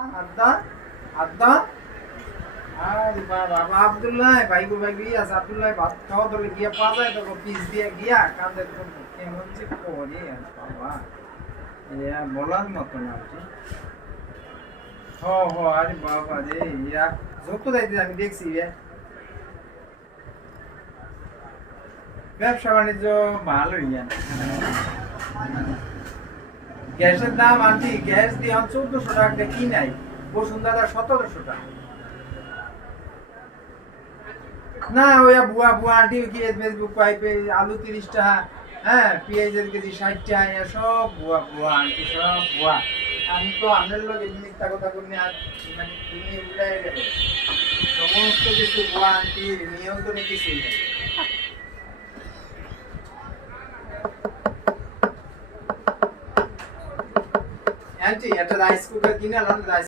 আদা আদা আরে বাবা আব্দুল্লাহ ভাই গো ভাই গিয়া আব্দুল্লাহ ভাত খাওয়া দলে গিয়া পাওয়া যায় তো পিস দিয়ে গিয়া কাঁদে তো কেমন যে করে বাবা ইয়া বলার মতো না হ হ আরে বাবা রে ইয়া যত যাইতে আমি দেখছি ব্যবসা বাণিজ্য ভালোই ইয়া গ্যাসের দাম আনছি গ্যাস দিয়ে 1400 টাকা কিনাই বসুন্ধরা 1700 টাকা না ওই বুয়া বুয়া আন্টি কি ফেসবুক পাইপে আলু 30 টাকা হ্যাঁ পেঁয়াজের কেজি 60 টাকা ইয়া সব বুয়া বুয়া আন্টি সব বুয়া আমি তো আনের লোক মিথ্যা কথা বলি আর মানে তুমি উল্টায় গেল সমস্ত কিছু বুয়া আন্টি নিয়ন্ত্রণে কিছুই নেই আন্টি একটা রাইস কুকার কিনে আনলাম রাইস